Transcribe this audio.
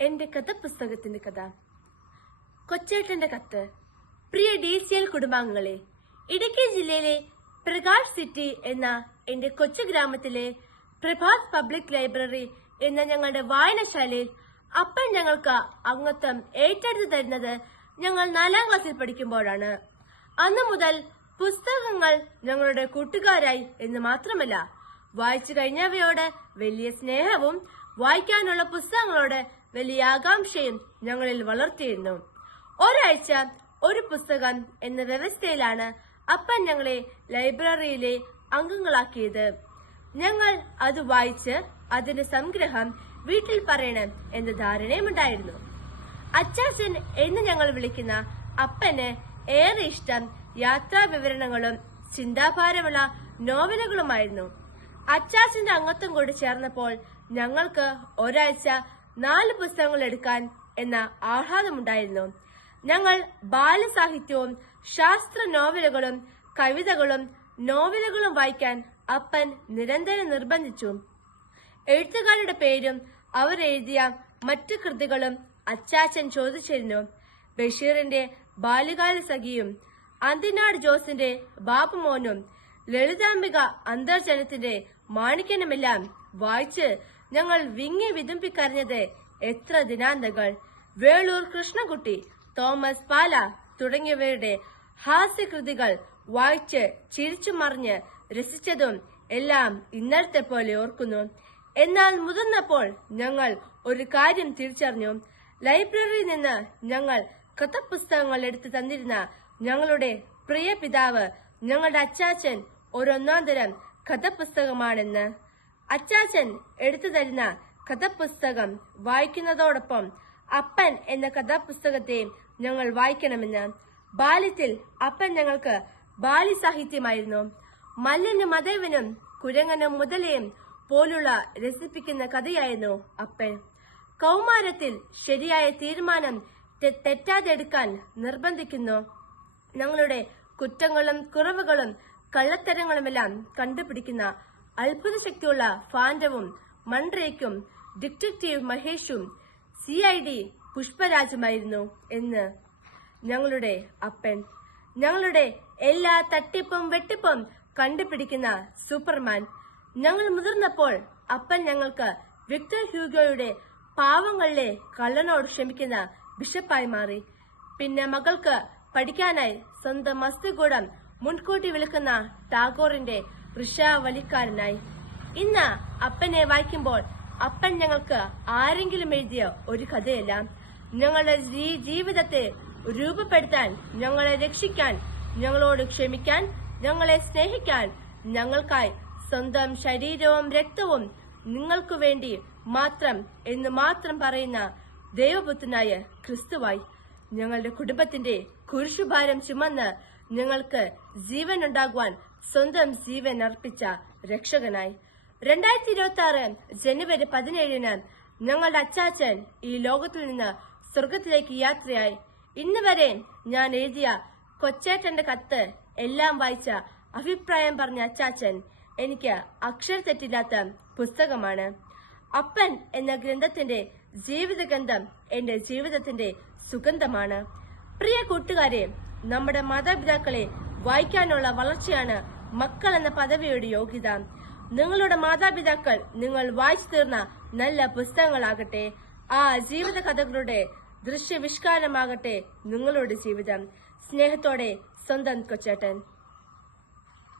എന്റെ കഥപുസ്തകത്തിന്റെ കഥ. കൊച്ചേട്ടന്റെ കത്ത്. പ്രിയ DCL കുടുംബാംഗങ്ങളെ, ഇടുക്കി ജില്ലയിലെ പ്രകാശ് സിറ്റി എന്ന എന്റെ കൊച്ചു ഗ്രാമത്തിലെ പ്രഭാത് പബ്ലിക് ലൈബ്രറി എന്ന ഞങ്ങളുടെ വായനശാലയിൽ അപ്പൻ ഞങ്ങൾക്ക് അംഗത്വം ഏറ്റെടുത്തു തരുന്നത് ഞങ്ങൾ 4ാം ക്ലാസ്സിൽ പഠിക്കുമ്പോഴാണ്. അന്നു മുതൽ പുസ്തകങ്ങൾ ഞങ്ങളുടെ കൂട്ടുകാരായി എന്ന് മാത്രമല്ല, വായിച്ചു കഴിഞ്ഞവയോട് വലിയ സ്നേഹവും വായിക്കാനുള്ള പുസ്തകങ്ങളോട് വലിയ ആകാംക്ഷയും ഞങ്ങളിൽ വളർത്തിയിരുന്നു. ഒരാഴ്ച ഒരു പുസ്തകം എന്ന വ്യവസ്ഥയിലാണ് അപ്പൻ ഞങ്ങളെ ലൈബ്രറിയിലെ അംഗങ്ങളാക്കിയത്. ഞങ്ങൾ അത് വായിച്ച് അതിന്റെ സംഗ്രഹം വീട്ടിൽ പറയണം എന്ന ധാരണയുമുണ്ടായിരുന്നു. അച്ചാച്ചൻ എന്ന് ഞങ്ങൾ വിളിക്കുന്ന അപ്പന് ഏറെ ഇഷ്ടം യാത്രാ വിവരണങ്ങളും ചിന്താഭാരമുള്ള നോവലുകളുമായിരുന്നു. അച്ചാച്ചന്റെ അംഗത്വം കൂടി ചേർന്നപ്പോൾ ഞങ്ങൾക്ക് ഒരാഴ്ച 4 പുസ്തകങ്ങൾ എടുക്കാൻ എന്ന ആഹ്ലാദമുണ്ടായിരുന്നു. ഞങ്ങൾ ബാലസാഹിത്യവും ശാസ്ത്ര നോവലുകളും കവിതകളും നോവലുകളും വായിക്കാൻ അപ്പൻ നിരന്തരം നിർബന്ധിച്ചു. എഴുത്തുകാരുടെ പേരും അവരെഴുതിയ മറ്റു കൃതികളും അച്ചാച്ചൻ ചോദിച്ചിരുന്നു. ബഷീറിന്റെ ബാല്യകാല സഖിയും അന്തിനാട് ജോസിന്റെ ബാബുമോനും ലളിതാംബിക അന്തർജനത്തിന്റെ മാണിക്യനുമെല്ലാം വായിച്ച് ഞങ്ങൾ വിങ്ങി വിതുമ്പിക്കരഞ്ഞത് എത്ര ദിനാന്തങ്ങൾ. വേളൂർ കൃഷ്ണകുട്ടി, തോമസ് പാല തുടങ്ങിയവരുടെ ഹാസ്യകൃതികൾ വായിച്ച് ചിരിച്ചു മറിഞ്ഞ് രസിച്ചതും എല്ലാം ഇന്നലത്തെ പോലെ ഓർക്കുന്നു. എന്നാൽ മുതിർന്നപ്പോൾ ഞങ്ങൾ ഒരു കാര്യം തിരിച്ചറിഞ്ഞു. ലൈബ്രറിയിൽ നിന്ന് ഞങ്ങൾ കഥപുസ്തകങ്ങൾ എടുത്തു തന്നിരുന്ന ഞങ്ങളുടെ പ്രിയ പിതാവ്, ഞങ്ങളുടെ അച്ചാച്ചൻ ഒരു 1-ാം തരം കഥപുസ്തകമാണെന്ന്. അച്ചാച്ചൻ എടുത്തു തരുന്ന കഥപുസ്തകം വായിക്കുന്നതോടൊപ്പം അപ്പൻ എന്ന കഥാപുസ്തകത്തെ ഞങ്ങൾ വായിക്കണമെന്ന്. ബാല്യത്തിൽ അപ്പൻ ഞങ്ങൾക്ക് ബാല്യസാഹിത്യമായിരുന്നു. മല്ലനും മദേവനും കുരങ്ങനും മുതലയും പോലുള്ള രസിപ്പിക്കുന്ന കഥയായിരുന്നു അപ്പൻ. കൗമാരത്തിൽ ശരിയായ തീരുമാനം തെറ്റാതെ എടുക്കാൻ നിർബന്ധിക്കുന്നു. ഞങ്ങളുടെ കുറ്റങ്ങളും കുറവുകളും കള്ളത്തരങ്ങളുമെല്ലാം കണ്ടുപിടിക്കുന്ന അത്ഭുത ശക്തിയുള്ള ഫാൻഡവും മൺറേക്കും ഡിറ്റക്റ്റീവ് മഹേഷും CID പുഷ്പരാജുമായിരുന്നു എന്ന് ഞങ്ങളുടെ അപ്പൻ. ഞങ്ങളുടെ എല്ലാ തട്ടിപ്പും വെട്ടിപ്പും കണ്ടുപിടിക്കുന്ന സൂപ്പർമാൻ. ഞങ്ങൾ മുതിർന്നപ്പോൾ അപ്പൻ ഞങ്ങൾക്ക് വിക്ടർ ഹ്യൂഗോയുടെ പാവങ്ങളിലെ കള്ളനോട് ക്ഷമിക്കുന്ന ബിഷപ്പായി മാറി. പിന്നെ മകൾക്ക് പഠിക്കാനായി സ്വന്തം മസ്തികൂടം മുൻകൂട്ടി വിളിക്കുന്ന ടാഗോറിന്റെ വൃഷാവലിക്കാരനായി. ഇന്ന് അപ്പനെ വായിക്കുമ്പോൾ അപ്പൻ ഞങ്ങൾക്ക് ആരെങ്കിലും എഴുതിയ ഒരു കഥയല്ല. ഞങ്ങളുടെ ജീവിതത്തെ രൂപപ്പെടുത്താൻ, ഞങ്ങളെ രക്ഷിക്കാൻ, ഞങ്ങളോട് ക്ഷമിക്കാൻ, ഞങ്ങളെ സ്നേഹിക്കാൻ, ഞങ്ങൾക്കായി സ്വന്തം ശരീരവും രക്തവും നിങ്ങൾക്ക് വേണ്ടി മാത്രം എന്ന് മാത്രം പറയുന്ന ദൈവപുത്രനായ ക്രിസ്തുവായി ഞങ്ങളുടെ കുടുംബത്തിന്റെ കുരിശുഭാരം ചുമന്ന് ഞങ്ങൾക്ക് ജീവൻ ഉണ്ടാകുവാൻ സ്വന്തം ജീവൻ അർപ്പിച്ച രക്ഷകനായി. 2026 ജനുവരി 17 ഞങ്ങളുടെ അച്ചാച്ചൻ ഈ ലോകത്തിൽ നിന്ന് സ്വർഗത്തിലേക്ക് യാത്രയായി. ഇന്ന് വരെ ഞാൻ എഴുതിയ കൊച്ചേട്ടന്റെ കത്ത് എല്ലാം വായിച്ച അഭിപ്രായം പറഞ്ഞ അച്ചാച്ചൻ എനിക്ക് അക്ഷരത്തെറ്റില്ലാത്ത പുസ്തകമാണ്. അപ്പൻ എന്ന ഗ്രന്ഥത്തിന്റെ ജീവിതഗന്ധം എന്റെ ജീവിതത്തിന്റെ സുഗന്ധമാണ്. പ്രിയ കൂട്ടുകാരെ, നമ്മുടെ മാതാപിതാക്കളെ വായിക്കാനുള്ള വളർച്ചയാണ് മക്കൾ എന്ന പദവിയുടെ യോഗ്യത. നിങ്ങളുടെ മാതാപിതാക്കൾ നിങ്ങൾ വായിച്ചു തീർന്ന നല്ല പുസ്തകങ്ങളാകട്ടെ. ആ ജീവിത കഥകളുടെ ദൃശ്യവിഷ്കാരമാകട്ടെ നിങ്ങളുടെ ജീവിതം. സ്നേഹത്തോടെ, സ്വന്തം കൊച്ചേട്ടൻ.